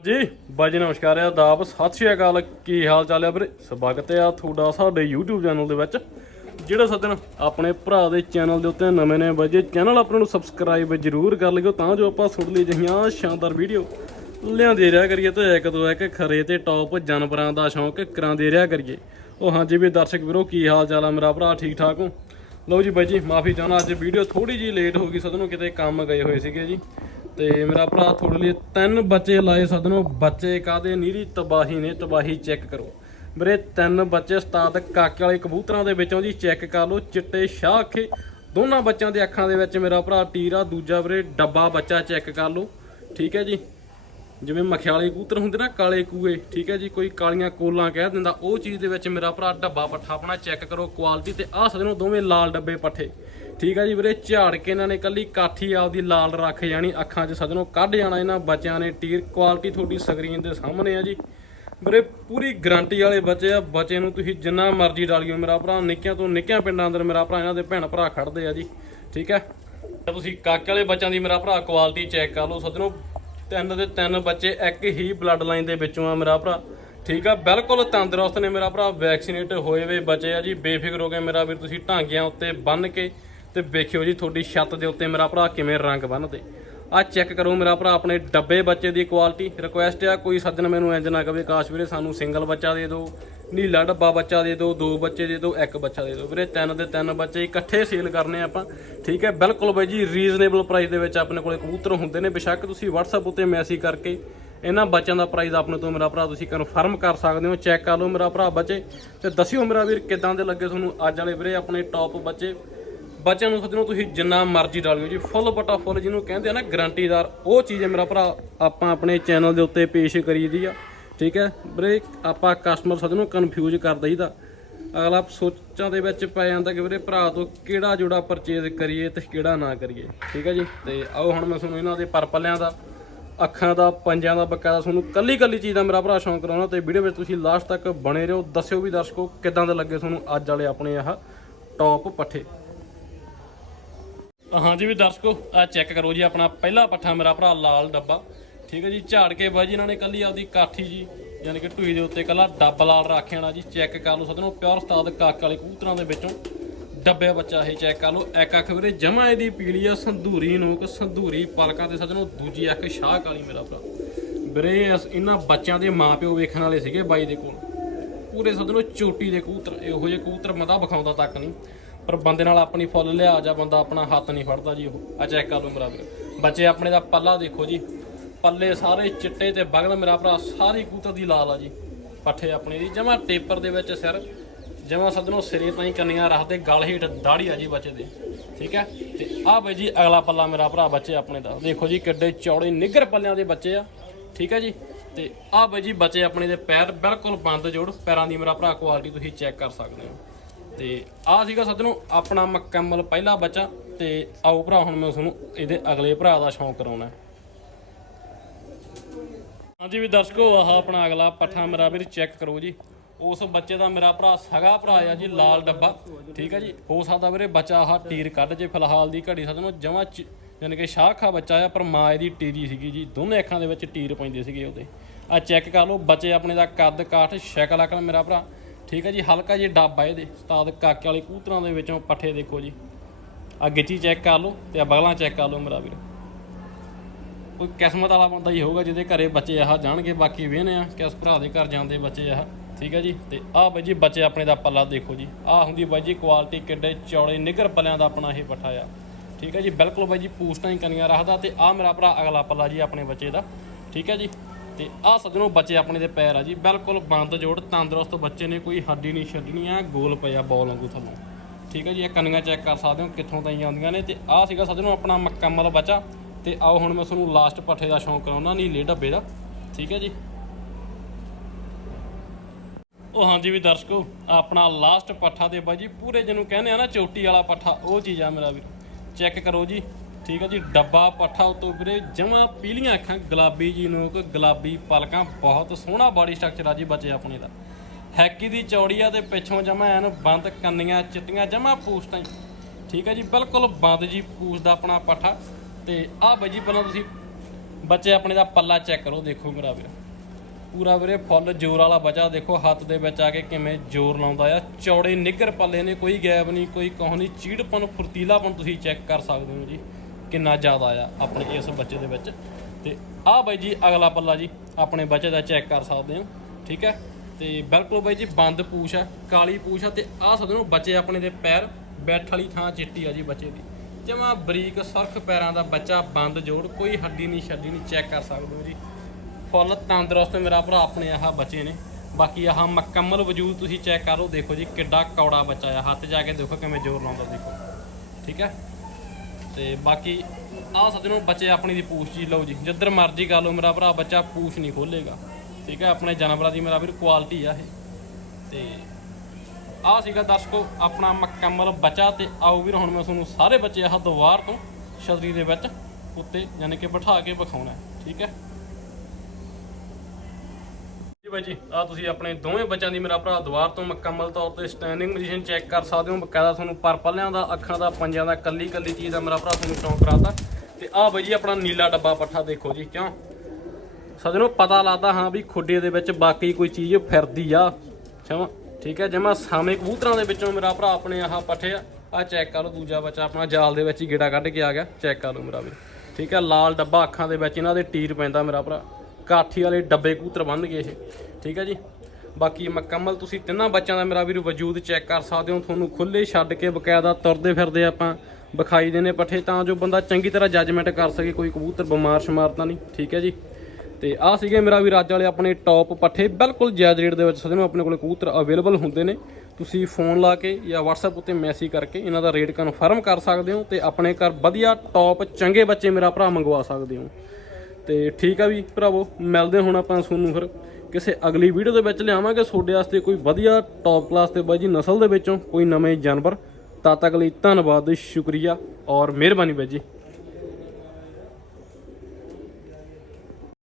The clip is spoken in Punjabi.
ਜੀ, ਬਾਜੀ ਨਮਸਕਾਰ ਆ ਦਾਬ ਸਤਿ ਸ਼੍ਰੀ ਅਕਾਲ। ਕੀ ਹਾਲ ਚਾਲ ਆ ਵੀਰੇ? ਸਵਾਗਤ ਆ ਤੁਹਾਡਾ ਸਾਡੇ YouTube ਚੈਨਲ ਦੇ ਵਿੱਚ। ਜਿਹੜਾ ਸੱਜਣ ਆਪਣੇ ਭਰਾ ਦੇ ਚੈਨਲ ਦੇ ਉੱਤੇ ਨਵੇਂ ਨੇ, ਬਾਜੀ, ਚੈਨਲ ਆਪਣੇ ਨੂੰ ਸਬਸਕ੍ਰਾਈਬ ਜ਼ਰੂਰ ਕਰ ਲਿਓ, ਤਾਂ ਜੋ ਆਪਾਂ ਸੁਣ ਲਈ ਜਿਹੀਆਂ ਸ਼ਾਨਦਾਰ ਵੀਡੀਓ ਲਿਆਂਦੇ ਰਿਹਾ ਕਰੀਏ ਤੇ ਇੱਕ ਦੋ ਇੱਕ ਖਰੇ ਤੇ ਟੌਪ ਜਾਨਵਰਾਂ ਦਾ ਸ਼ੌਂਕ ਕਰਾਉਂਦੇ ਰਿਹਾ ਕਰੀਏ। ਉਹ ਹਾਂਜੀ ਵੀ ਦਰਸ਼ਕ ਵੀਰੋ, ਕੀ ਹਾਲ ਚਾਲ ਆ ਮੇਰਾ ਭਰਾ, ਠੀਕ ਠਾਕ ਹੋ? ਲਓ ਜੀ ਬਾਈ ਜੀ ਮਾਫੀ ਚਾਹਣਾ ਅੱਜ ਵੀਡੀਓ ਥੋੜੀ ਜੀ ਲੇਟ ਹੋ ਗਈ ਸਦਨੋਂ ਕਿਤੇ ਕੰਮ ਗਏ ਹੋਏ ਸੀਗੇ ਜੀ। ਤੇ ਮੇਰਾ ਭਰਾ ਤੁਹਾਡੇ ਲਈ ਤਿੰਨ ਬੱਚੇ ਲਾਏ ਸਦਨੋਂ ਬੱਚੇ ਕਾਦੇ ਨੀਰੀ ਤਬਾਹੀ ਨੇ, ਤਬਾਹੀ ਚੈੱਕ ਕਰੋ। ਵੀਰੇ, ਤਿੰਨ ਬੱਚੇ ਉਸਤਾਦ ਕਾਕੇ ਵਾਲੇ ਕਬੂਤਰਾਂ ਦੇ ਵਿੱਚੋਂ ਜੀ ਚੈੱਕ ਕਰ ਲਓ, ਚਿੱਟੇ ਸ਼ਾਹ ਅੱਖੇ ਦੋਨਾਂ ਬੱਚਿਆਂ ਦੇ ਅੱਖਾਂ ਦੇ ਵਿੱਚ ਮੇਰਾ ਭਰਾ ਟੀਰਾ, ਦੂਜਾ ਵੀਰੇ ਡੱਬਾ ਬੱਚਾ ਚੈੱਕ ਕਰ ਲਓ। ਠੀਕ ਹੈ ਜੀ? ਜਿਵੇਂ ਮਖਿਆਲੇ ਕਬੂਤਰ ਹੁੰਦੇ ਨਾ, ਕਾਲੇ ਕੂਏ, ਠੀਕ ਹੈ ਜੀ? ਕੋਈ ਕਾਲੀਆਂ ਕੋਲਾਂ ਕਹਿ ਦਿੰਦਾ, ਉਹ ਚੀਜ਼ ਦੇ ਵਿੱਚ ਮੇਰਾ ਭਰਾ ਡੱਬਾ ਪੱਠਾ ਆਪਣਾ ਚੈੱਕ ਕਰੋ ਕੁਆਲਿਟੀ ਤੇ ਆਹ ਸਦਨੋਂ ਦੋਵੇਂ ਲਾਲ ਡੱਬੇ ਪੱਠੇ। ਠੀਕ ਆ ਜੀ ਵੀਰੇ, ਝਾੜ ਕੇ ਇਹਨਾਂ ਨੇ ਕੱਲੀ ਕਾਠੀ ਆਪਦੀ ਲਾਲ ਰੱਖ ਜਾਣੀ, ਅੱਖਾਂ 'ਚ ਸਦਨੋਂ ਕੱਢ ਜਾਣਾ ਇਹਨਾਂ ਬੱਚਿਆਂ ਨੇ। ਟੀਰ ਕੁਆਲਿਟੀ ਤੁਹਾਡੀ ਸਕਰੀਨ ਦੇ ਸਾਹਮਣੇ ਆ ਜੀ। ਵੀਰੇ, ਪੂਰੀ ਗਰੰਟੀ ਵਾਲੇ ਬੱਚੇ ਆ, ਬੱਚੇ ਨੂੰ ਤੁਸੀਂ ਜਿੰਨਾ ਮਰਜ਼ੀ ਡਾਲਿਓ। ਮੇਰਾ ਭਰਾ ਨਿੱਕਿਆਂ ਤੋਂ ਨਿੱਕਿਆਂ ਪਿੰਡਾਂ ਅੰਦਰ ਮੇਰਾ ਭਰਾ, ਇਹਨਾਂ ਦੇ ਭੈਣ ਭਰਾ ਖੜਦੇ ਆ ਜੀ, ਠੀਕ ਹੈ ਤੁਸੀਂ ਕਾਕੇ ਵਾਲੇ ਬੱਚਿਆਂ ਦੀ ਮੇਰਾ ਭਰਾ ਕੁਆਲਿਟੀ ਚੈੱਕ ਕਰ ਲਓ। ਸੱਜਣੋ ਤਿੰਨ ਦੇ ਤਿੰਨ ਬੱਚੇ ਇੱਕ ਹੀ ਬਲੱਡ ਲਾਈਨ ਦੇ ਵਿੱਚੋਂ ਆ ਮੇਰਾ ਭਰਾ, ਠੀਕ ਆ? ਬਿਲਕੁਲ ਤੰਦਰੁਸਤ ਨੇ ਮੇਰਾ ਭਰਾ ਵੈਕਸੀਨੇਟ ਹੋਏ ਵੇ ਬੱਚੇ ਆ ਜੀ। ਬੇਫਿਕਰ ਹੋ ਕੇ ਮੇਰਾ ਵੀਰ, ਤੁਸੀਂ ਢਾਂਗਿਆਂ ਉੱਤੇ ਬੰਨ ਕੇ ਤੇ ਵੇਖਿਓ ਜੀ ਤੁਹਾਡੀ ਛੱਤ ਦੇ ਉੱਤੇ ਮੇਰਾ ਭਰਾ ਕਿਵੇਂ ਰੰਗ ਬੰਨਦੇ। ਆ ਚੈੱਕ ਕਰੋ ਮੇਰਾ ਭਰਾ ਆਪਣੇ ਡੱਬੇ ਬੱਚੇ ਦੀ ਕੁਆਲਿਟੀ ਰਿਕੁਐਸਟ ਆ, ਕੋਈ ਸੱਜਣ ਮੈਨੂੰ ਇੰਜ ਨਾ ਕਵੇ, ਕਾਸ਼ ਵੀਰੇ ਸਾਨੂੰ ਸਿੰਗਲ ਬੱਚਾ ਦੇ ਦਿਓ, ਨੀਲਾ ਡੱਬਾ ਬੱਚਾ ਦੇ ਦਿਓ, ਦੋ ਬੱਚੇ ਦੇ ਦਿਓ, ਇੱਕ ਬੱਚਾ ਦੇ ਦਿਓ। ਵੀਰੇ ਤਿੰਨ ਦੇ ਤਿੰਨ ਬੱਚੇ ਇਕੱਠੇ ਸੇਲ ਕਰਨੇ ਆਪਾਂ। ਠੀਕ ਹੈ, ਬਿਲਕੁਲ ਬਾਈ ਜੀ ਰੀਜ਼ਨੇਬਲ ਪ੍ਰਾਈਸ ਦੇ ਵਿੱਚ ਆਪਣੇ ਕੋਲੇ ਕਬੂਤਰ ਹੁੰਦੇ ਨੇ। ਬੇਸ਼ੱਕ ਤੁਸੀਂ WhatsApp ਉੱਤੇ ਮੈਸੇਜ ਕਰਕੇ ਇਹਨਾਂ ਬੱਚਿਆਂ ਦਾ ਪ੍ਰਾਈਸ ਆਪਣੇ ਤੋਂ ਮੇਰਾ ਭਰਾ ਤੁਸੀਂ ਕਨਫਰਮ ਕਰ ਸਕਦੇ ਹੋ। ਚੈੱਕ ਕਰ ਲਓ ਮੇਰਾ ਭਰਾ ਬੱਚੇ ਤੇ ਦੱਸਿਓ ਮੇਰਾ ਵੀਰ ਕਿਦਾਂ ਦੇ ਲੱਗੇ ਤੁਹਾਨੂੰ ਅੱਜ ਵਾਲੇ ਵੀਰੇ ਆਪਣੇ ਟੌਪ ਬੱਚੇ। ਬੱਚਿਆਂ ਨੂੰ ਸੱਜਣੋ ਤੁਸੀਂ ਜਿੰਨਾ ਮਰਜ਼ੀ ਡਾਲਿਓ ਜੀ, ਫੁੱਲ ਬਟਾ ਫੁੱਲ ਜਿਹਨੂੰ ਕਹਿੰਦੇ ਆ ਨਾ ਗਰੰਟੀਦਾਰ ਉਹ ਚੀਜ਼ ਹੈ ਮੇਰਾ ਭਰਾ, ਆਪਾਂ ਆਪਣੇ ਚੈਨਲ ਦੇ ਉੱਤੇ ਪੇਸ਼ ਕਰੀਦੀ ਆ, ਠੀਕ ਹੈ? ਵੀਰੇ ਆਪਾਂ ਕਸਟਮਰ ਸੱਜਣੋ ਕਨਫਿਊਜ਼ ਕਰ ਦਈਦਾ। ਅਗਲਾ ਸੋਚਾਂ ਦੇ ਵਿੱਚ ਪੈ ਜਾਂਦਾ ਕਿ ਵੀਰੇ ਭਰਾ ਤੋਂ ਕਿਹੜਾ ਜੋੜਾ ਪਰਚੇਜ਼ ਕਰੀਏ ਤੇ ਕਿਹੜਾ ਨਾ ਕਰੀਏ, ਠੀਕ ਹੈ ਜੀ? ਤੇ ਆਓ ਹੁਣ ਮੈਂ ਤੁਹਾਨੂੰ ਇਹਨਾਂ ਦੇ ਪਰਪਲਿਆਂ ਦਾ, ਅੱਖਾਂ ਦਾ, ਪੰਜਾਂ ਦਾ ਬਕਾਇਦਾ ਤੁਹਾਨੂੰ ਕੱਲੀ ਕੱਲੀ ਚੀਜ਼ ਦਾ ਮੇਰਾ ਭਰਾ ਸ਼ੌਂਕ ਕਰਾਉਣਾ ਤੇ ਵੀਡੀਓ ਵਿੱਚ ਤੁਸੀਂ ਲਾਸਟ ਤੱਕ ਬਣੇ ਰਹੋ। ਦੱਸਿਓ ਵੀ ਦਰਸ਼ਕੋ ਕਿਦਾਂ ਦੇ ਲੱਗੇ ਤੁਹਾਨੂੰ ਅੱਜ ਵਾਲੇ ਆਪਣੇ ਆਹ ਟੌਪ ਪੱਠੇ। ਹਾਂਜੀ ਵੀ ਦਰਸ਼ਕੋ ਆ ਚੈੱਕ ਕਰੋ ਜੀ ਆਪਣਾ ਪਹਿਲਾ ਪੱਠਾ ਮੇਰਾ ਭਰਾ ਲਾਲ ਡੱਬਾ। ਠੀਕ ਹੈ ਜੀ, ਝਾੜ ਕੇ ਬਾਈ ਜੀ, ਇਹਨਾਂ ਨੇ ਕੱਲੀ ਆਪਦੀ ਕਾਠੀ ਜੀ, ਯਾਨੀ ਕਿ ਢੂਈ ਦੇ ਉੱਤੇ ਕੱਲਾ ਡੱਬ ਲਾਲ ਰੱਖਿਆ ਨਾ ਜੀ ਚੈੱਕ ਕਰ ਲਓ ਸਦਨੋਂ ਪਿਓਰ ਉਸਤਾਦ ਕਾਕ ਵਾਲੇ ਕਬੂਤਰਾਂ ਦੇ ਵਿੱਚੋਂ ਡੱਬੇ ਬੱਚਾ ਇਹ ਚੈੱਕ ਕਰ ਲਓ। ਇੱਕ ਅੱਖ ਵੀਰੇ ਜਮਾ ਇਹਦੀ ਪੀਲੀ ਆ, ਸੰਧੂਰੀ ਨੋਕ, ਸੰਧੂਰੀ ਪਲਕਾਂ ਤੇ ਸਦਨੋਂ ਦੂਜੀ ਅੱਖ ਸ਼ਾਹ ਕਾਲੀ ਮੇਰਾ ਭਰਾ। ਵੀਰੇ, ਅਸ- ਇਹਨਾਂ ਬੱਚਿਆਂ ਦੇ ਮਾਪਿਓ ਵੇਖਣ ਵਾਲੇ ਸੀਗੇ ਬਾਈ ਦੇ ਕੋਲ। ਪੂਰੇ ਸਦਨੋਂ ਚੋਟੀ ਦੇ ਕਬੂਤਰ, ਇਹੋ ਜਿਹੇ ਕਬੂਤਰ ਮਦਾ ਵਿਖਾਉਂਦਾ ਤੱਕ ਨਹੀਂ। ਪਰ ਬੰਦੇ ਨਾਲ ਆਪਣੀ ਫੁੱਲ ਲਿਆ ਜਾ ਬੰਦਾ ਆਪਣਾ ਹੱਥ ਨਹੀਂ ਫੜਦਾ ਜੀ ਉਹ, ਆ ਚੈੱਕ ਕਰ ਲਓ ਮੇਰਾ ਵੀਰ। ਬੱਚੇ ਆਪਣੇ ਦਾ ਪੱਲਾ ਦੇਖੋ ਜੀ, ਪੱਲੇ ਸਾਰੇ ਚਿੱਟੇ ਤੇ ਬਗਲ ਮੇਰਾ ਭਰਾ, ਸਾਰੀ ਕਬੂਤਰ ਦੀ ਲਾਲ ਆ ਜੀ, ਪੱਠੇ ਆਪਣੇ ਦੀ ਜਮਾ ਟੇਪਰ ਦੇ ਵਿੱਚ ਸਿਰ, ਜਮਾ ਸਦਨੋਂ ਸਿਰੇ ਤਾਈਂ ਕੰਨੀਆਂ ਰੱਖਦੇ, ਗਲ ਹੇਠ ਦਾੜੀ ਆ ਜੀ ਬੱਚੇ ਦੇ, ਠੀਕ ਹੈ? ਤੇ ਆ ਬਈ ਜੀ ਅਗਲਾ ਪੱਲਾ ਮੇਰਾ ਭਰਾ ਬੱਚੇ ਆਪਣੇ ਦਾ, ਦੇਖੋ ਜੀ ਕਿੱਡੇ ਚੌੜੇ ਨਿੱਗਰ ਪੱਲਿਆਂ ਦੇ ਬੱਚੇ ਆ, ਠੀਕ ਹੈ ਜੀ? ਤੇ ਆ ਬਈ ਜੀ ਬੱਚੇ ਆਪਣੇ ਦੇ ਪੈਰ ਬਿਲਕੁਲ ਬੰਦ ਜੋੜ, ਪੈਰਾਂ ਦੀ ਮੇਰਾ ਭਰਾ ਕੁਆਲਿਟੀ ਤੁਸੀਂ ਚੈੱਕ ਕਰ ਸਕਦੇ ਹੋ। ਤੇ ਆ ਸੀਗਾ ਸੱਜਣੋ, ਆਪਣਾ ਮੁਕੰਮਲ ਪਹਿਲਾ ਬੱਚਾ ਤੇ ਆਓ ਭਰਾ, ਹੁਣ ਮੈਂ ਤੁਹਾਨੂੰ ਇਹਦੇ ਅਗਲੇ ਭਰਾ ਦਾ ਸ਼ੌਂਕ ਕਰਾਉਣਾ ਹਾਂਜੀ ਵੀ ਦਰਸ਼ਕੋ, ਆਹ ਆਪਣਾ ਅਗਲਾ ਪੱਠਾ ਮੇਰਾ ਵੀਰ ਚੈੱਕ ਕਰੋ ਜੀ। ਉਸ ਬੱਚੇ ਦਾ ਮੇਰਾ ਭਰਾ ਸਗਾ ਭਰਾ ਆ ਜੀ, ਲਾਲ ਡੱਬਾ। ਠੀਕ ਹੈ ਜੀ? ਹੋ ਸਕਦਾ ਵੀਰੇ ਬੱਚਾ ਆਹ ਟੀਰ ਕੱਢ ਜੇ ਫਿਲਹਾਲ ਦੀ ਘੜੀ ਸੱਜਣੋ, ਜਮਾ ਯਾਨੀ ਕਿ ਸ਼ਾਖਾ ਬੱਚਾ ਆ, ਪਰ ਮਾਂ ਇਹਦੀ ਟੀਰੀ ਸੀਗੀ ਜੀ। ਦੋਨੇ ਅੱਖਾਂ ਦੇ ਵਿੱਚ ਟੀਰ ਪੈਂਦੇ ਸੀਗੇ ਉਹਦੇ। ਆ ਚੈੱਕ ਕਰ ਲਓ, ਬੱਚੇ ਆਪਣੇ ਦਾ ਕੱਦ ਕਾਠ ਸ਼ਕਲ ਅਕਲ ਮੇਰਾ ਭਰਾ। ਠੀਕ ਹੈ ਜੀ, ਹਲਕਾ ਜਿਹਾ ਡੱਬ ਆ ਇਹਦੇ। ਉਸਤਾਦ ਕਾਕੇ ਵਾਲੇ ਕੂਤਰਾਂ ਦੇ ਵਿੱਚੋਂ ਪੱਠੇ ਦੇਖੋ ਜੀ। ਆ ਗਿੱਚੀ ਚੈੱਕ ਕਰ ਲਓ ਤੇ ਆ ਬਗਲਾਂ ਚੈੱਕ ਕਰ ਲਓ ਮੇਰਾ ਵੀਰ। ਕੋਈ ਕਿਸਮਤ ਵਾਲਾ ਬੰਦਾ ਹੀ ਹੋਊਗਾ ਜਿਹਦੇ ਘਰੇ ਬੱਚੇ ਆਹ ਜਾਣਗੇ, ਬਾਕੀ ਵੇਹਨੇ ਆ ਕਿਸ ਭਰਾ ਦੇ ਘਰ ਜਾਂਦੇ ਬੱਚੇ ਆਹ। ਠੀਕ ਹੈ ਜੀ, ਤੇ ਆਹ ਬਾਈ ਜੀ ਬੱਚੇ ਆਪਣੇ ਦਾ ਪੱਲਾ ਦੇਖੋ ਜੀ। ਆਹ ਹੁੰਦੀ ਬਾਈ ਜੀ ਕੁਆਲਿਟੀ ਕਿੱਡੇ ਚੌੜੇ ਨਿੱਗਰ ਪੱਲਿਆਂ ਦਾ ਆਪਣਾ ਇਹ ਪੱਠਾ ਆ। ਠੀਕ ਹੈ ਜੀ, ਬਿਲਕੁਲ ਬਾਈ ਜੀ ਪੂਸਟਾਂ ਹੀ ਕਨੀਆਂ ਰੱਖਦਾ ਤੇ ਆਹ ਮੇਰਾ ਭਰਾ ਅਗਲਾ ਪੱਲਾ ਜੀ ਆਪਣੇ ਬੱਚੇ ਦਾ। ਠੀਕ ਹੈ ਜੀ ਤੇ ਆਹ ਸੱਜਣੋ ਬੱਚੇ ਆਪਣੇ ਦੇ ਪੈਰ ਆ ਜੀ, ਬਿਲਕੁਲ ਬੰਦ ਜੋੜ, ਤੰਦਰੁਸਤ ਬੱਚੇ ਨੇ, ਕੋਈ ਹੱਡੀ ਨਹੀਂ ਛੱਡਣੀ ਆ, ਗੋਲ ਪਿਆ ਬੋਲ ਵਾਂਗੂ ਤੁਹਾਨੂੰ ਠੀਕ ਹੈ ਜੀ, ਇਹ ਕੰਨੀਆਂ ਚੈੱਕ ਕਰ ਸਕਦੇ ਹੋ ਕਿੱਥੋਂ ਤਾਈਂ ਆਉਂਦੀਆਂ ਨੇ, ਤੇ ਆਹ ਸੀਗਾ ਸੱਜਣੋ ਆਪਣਾ ਮੁਕੰਮਲ ਬੱਚਾ, ਤੇ ਆਓ ਹੁਣ ਮੈਂ ਤੁਹਾਨੂੰ ਲਾਸਟ ਪੱਠੇ ਦਾ ਸ਼ੌਂਕ ਕਰਾਉਣਾ ਨੀਲੇ ਡੱਬੇ ਦਾ। ਠੀਕ ਹੈ ਜੀ। ਉਹ ਹਾਂਜੀ ਵੀ ਦਰਸ਼ਕੋ, ਆਪਣਾ ਲਾਸਟ ਪੱਠਾ ਤੇ ਬਾਈ ਜੀ ਪੂਰੇ ਜਿਹਨੂੰ ਕਹਿੰਦੇ ਆ ਨਾ, ਚੋਟੀ ਵਾਲਾ ਪੱਠਾ, ਉਹ ਚੀਜ਼ ਆ ਮੇਰਾ ਵੀ ਚੈੱਕ ਕਰੋ ਜੀ। ਠੀਕ ਹੈ ਜੀ, ਡੱਬਾ ਪੱਠਾ ਉਤੋਂ ਵੀਰੇ ਜਮਾਂ ਪੀਲੀਆਂ ਅੱਖਾਂ, ਗੁਲਾਬੀ ਜੀ ਨੋਕ, ਗੁਲਾਬੀ ਪਲਕਾਂ, ਬਹੁਤ ਸੋਹਣਾ ਬਾਡੀ ਸਟਰਕਚਰ ਆ ਜੀ ਬੱਚੇ ਆਪਣੇ ਦਾ। ਹੈਕੀ ਦੀ ਚੌੜੀ ਆ ਤੇ ਪਿੱਛੋਂ ਜਮਾ ਐਨ ਬੰਦ ਕੰਨੀਆਂ, ਚਿੱਟੀਆਂ, ਜਮਾ ਪੂਸਟਾਂ ਹੀ ਠੀਕ ਹੈ ਜੀ, ਬਿਲਕੁਲ ਬੰਦ ਜੀ ਪੂਸ ਦਾ ਆਪਣਾ ਪੱਠਾ। ਤੇ ਆਹ ਬਾਈ ਜੀ, ਪਹਿਲਾਂ ਤੁਸੀਂ ਬੱਚੇ ਆਪਣੇ ਦਾ ਪੱਲਾ ਚੈੱਕ ਕਰੋ, ਦੇਖੋ ਮੇਰਾ ਵੀਰ। ਪੂਰਾ ਵੀਰੇ ਫੁੱਲ ਜ਼ੋਰ ਵਾਲਾ ਬੱਚਾ, ਦੇਖੋ ਹੱਥ ਦੇ ਵਿੱਚ ਆ ਕੇ ਕਿਵੇਂ ਜ਼ੋਰ ਲਾਉਂਦਾ ਆ। ਚੌੜੇ ਨਿੱਗਰ ਪੱਲੇ ਨੇ, ਕੋਈ ਗੈਪ ਨਹੀਂ, ਕੋਈ ਕੋਹ ਨਹੀਂ, ਚੀੜਪਨ, ਫੁਰਤੀਲਾਪਨ ਤੁਸੀਂ ਚੈੱਕ ਕਰ ਸਕਦੇ ਹੋ ਜੀ। ਕਿੰਨਾ ਜ਼ਿਆਦਾ ਆ ਆਪਣੇ ਇਸ ਬੱਚੇ ਦੇ ਵਿੱਚ। ਤੇ ਆਹ ਬਾਈ ਜੀ, ਅਗਲਾ ਪੱਲਾ ਜੀ, ਆਪਣੇ ਬੱਚੇ ਦਾ ਚੈੱਕ ਕਰ ਸਕਦੇ ਹੋ, ਠੀਕ ਹੈ? ਤੇ ਬਿਲਕੁਲ ਬਾਈ ਜੀ, ਬੰਦ ਪੂਛ ਆ, ਕਾਲੀ ਪੂਛ ਆ, ਤੇ ਆਹ ਸਕਦੇ ਹੋ ਬੱਚੇ ਆਪਣੇ ਦੇ ਪੈਰ ਬੈਠ ਵਾਲੀ ਥਾਂ ਚਿੱਟੀ ਆ ਜੀ ਬੱਚੇ ਦੀ। ਜਮਾ ਬਰੀਕ, ਸਰਖ ਪੈਰਾਂ ਦਾ ਬੱਚਾ ਬੰਦ ਜੋੜ, ਕੋਈ ਹੱਡੀ ਨਹੀਂ, ਛੱਡੀ ਨਹੀਂ, ਚੈੱਕ ਕਰ ਸਕਦੇ ਹੋ ਜੀ। ਫੁੱਲ ਤੰਦਰੁਸਤ ਮੇਰਾ ਭਰਾ, ਆਪਣੇ ਆਹ ਬੱਚੇ ਨੇ। ਬਾਕੀ ਆਹ ਮੁਕੰਮਲ ਵਜੂਦ ਤੁਸੀਂ ਚੈੱਕ ਕਰੋ ਦੇਖੋ ਜੀ ਕਿੱਡਾ ਕੌੜਾ ਬੱਚਾ ਆ। ਹੱਥ ਜਾ ਕੇ ਦੇਖੋ ਕਿਵੇਂ ਜ਼ੋਰ ਲਾਉਂਦਾ ਦੇਖੋ। ਠੀਕ ਹੈ? ਤੇ ਬਾਕੀ ਆਹ ਸੱਜਣੋ ਬੱਚੇ ਆਪਣੀ ਦੀ ਪੂਛ ਜੀ, ਲਓ ਜੀ, ਜਿੱਧਰ ਮਰਜ਼ੀ ਕਰ ਲਓ ਮੇਰਾ ਭਰਾ, ਬੱਚਾ ਪੂਛ ਨਹੀਂ ਖੋਲੇਗਾ, ਠੀਕ ਹੈ? ਆਪਣੇ ਜਾਨਵਰਾਂ ਦੀ ਮੇਰਾ ਵੀਰ ਕੁਆਲਿਟੀ ਆ ਇਹ। ਤੇ ਆਹ ਸੀਗਾ ਦਰਸ਼ਕੋ ਆਪਣਾ ਮੁਕੰਮਲ ਬੱਚਾ ਤੇ ਆਓ ਵੀਰ, ਹੁਣ ਮੈਂ ਤੁਹਾਨੂੰ ਸਾਰੇ ਬੱਚੇ ਆਹ ਦੁਆਰ ਤੋਂ ਛਤਰੀ ਦੇ ਵਿੱਚ ਉੱਤੇ, ਯਾਨੀ ਕਿ ਬਿਠਾ ਕੇ ਵਿਖਾਉਣਾ ਠੀਕ ਹੈ? ਜੀ ਬਾਈ ਜੀ ਆ ਤੁਸੀਂ ਆਪਣੇ ਦੋਵੇਂ ਬੱਚਿਆਂ ਦੀ ਮੇਰਾ ਭਰਾ ਦੁਆਰ ਤੋਂ ਮੁਕੰਮਲ ਤੌਰ ਤੇ ਸਟੈਂਡਿੰਗ ਪੋਜੀਸ਼ਨ ਚੈੱਕ ਕਰ ਸਕਦੇ ਹੋ। ਬਕਾਇਦਾ ਤੁਹਾਨੂੰ ਪਰ ਪੱਲਿਆਂ ਦਾ, ਅੱਖਾਂ ਦਾ ਪੰਜਾਂ ਦਾ, ਕੱਲੀ ਕੱਲੀ ਚੀਜ਼ ਦਾ ਮੇਰਾ ਭਰਾ ਤੁਹਾਨੂੰ ਸ਼ੌਂਕ ਕਰਾਤਾ। ਤੇ ਆ ਬਾਈ ਜੀ ਆਪਣਾ ਨੀਲਾ ਡੱਬਾ ਪੱਠਾ ਦੇਖੋ ਜੀ, ਕਿਉਂ? ਸਜਣੋ, ਪਤਾ ਲੱਗਦਾ ਹਾਂ ਵੀ ਖੁੱਡੇ ਦੇ ਵਿੱਚ ਬਾਕੀ ਕੋਈ ਚੀਜ਼ ਫਿਰਦੀ ਆ। ਛਾਵਾਂ ਠੀਕ ਹੈ, ਜਮਾ ਸਾਵੇਂ ਕਬੂਤਰਾਂ ਦੇ ਵਿੱਚੋਂ ਮੇਰਾ ਭਰਾ ਆਪਣੇ ਆਹ ਪੱਠੇ ਆ। ਆ ਚੈੱਕ ਕਰ ਲਓ, ਦੂਜਾ ਬੱਚਾ ਆਪਣਾ ਜਾਲ ਦੇ ਵਿੱਚ ਹੀ ਗੇੜਾ ਕੱਢ ਕੇ ਆ ਗਿਆ। ਚੈੱਕ ਕਰ ਲਓ ਮੇਰਾ ਵੀ ਠੀਕ ਹੈ, ਲਾਲ ਡੱਬਾ ਅੱਖਾਂ ਦੇ ਵਿੱਚ ਇਹਨਾਂ ਦੇ ਟੀਰ ਪੈਂਦਾ ਮੇਰਾ ਭਰਾ। ਕਾਠੀ ਵਾਲੇ ਡੱਬੇ ਕਬੂਤਰ ਬੰਨ ਗਏ ਇਹ। ਠੀਕ ਹੈ ਜੀ? ਬਾਕੀ ਮੁਕੰਮਲ ਤੁਸੀਂ ਤਿੰਨਾਂ ਬੱਚਿਆਂ ਦਾ ਮੇਰਾ ਵੀਰ ਵਜੂਦ ਚੈੱਕ ਕਰ ਸਕਦੇ ਹੋ। ਤੁਹਾਨੂੰ ਖੁੱਲੇ ਛੱਡ ਕੇ ਬਕਾਇਦਾ ਤੁਰਦੇ ਫਿਰਦੇ ਆਪਾਂ ਵਿਖਾਈ ਦੇਣੇ ਪੱਠੇ, ਤਾਂ ਜੋ ਬੰਦਾ ਚੰਗੀ ਤਰ੍ਹਾਂ ਜੱਜਮੈਂਟ ਕਰ ਸਕੇ, ਕੋਈ ਕਬੂਤਰ ਬਿਮਾਰ ਸ਼ਮਾਰ ਤਾਂ ਨਹੀਂ। ਠੀਕ ਹੈ ਜੀ? ਤੇ ਆਹ ਸੀਗੇ ਮੇਰਾ ਵੀ ਰਾਜ ਵਾਲੇ ਆਪਣੇ ਟੌਪ ਪੱਠੇ। ਬਿਲਕੁਲ ਜਾਇਜ਼ ਰੇਟ ਦੇ ਵਿੱਚ ਸਦੇ ਆਪਣੇ ਕੋਲੇ ਕਬੂਤਰ ਅਵੇਲੇਬਲ ਹੁੰਦੇ ਨੇ। ਤੁਸੀਂ ਫੋਨ ਲਾ ਕੇ ਜਾਂ WhatsApp ਉੱਤੇ ਮੈਸੇਜ ਕਰਕੇ ਇਹਨਾਂ ਦਾ ਰੇਟ ਕਨਫਰਮ ਕਰ ਸਕਦੇ ਹੋ ਤੇ ਆਪਣੇ ਘਰ ਵਧੀਆ ਟੌਪ ਚੰਗੇ ਬੱਚੇ ਮੇਰਾ ਭਰਾ ਮੰਗਵਾ ਸਕਦੇ ਹੋ। ਤੇ ਠੀਕ ਆ ਵੀ ਭਰਾਵੋ, ਮਿਲਦੇ ਹੁਣ ਆਪਾਂ ਤੁਹਾਨੂੰ ਫਿਰ ਕਿਸੇ ਅਗਲੀ ਵੀਡੀਓ ਦੇ ਵਿੱਚ ਲਿਆਵਾਂਗੇ। ਤੁਹਾਡੇ ਵਾਸਤੇ ਕੋਈ ਵਧੀਆ ਟੌਪ ਕਲਾਸ ਤੇ ਬਾਈ ਜੀ ਨਸਲ ਦੇ ਵਿੱਚੋਂ ਕੋਈ ਨਵੇਂ ਜਾਨਵਰ। ਤਦ ਤੱਕ ਲਈ ਧੰਨਵਾਦ, ਸ਼ੁਕਰੀਆ ਔਰ ਮਿਹਰਬਾਨੀ ਬਾਈ ਜੀ।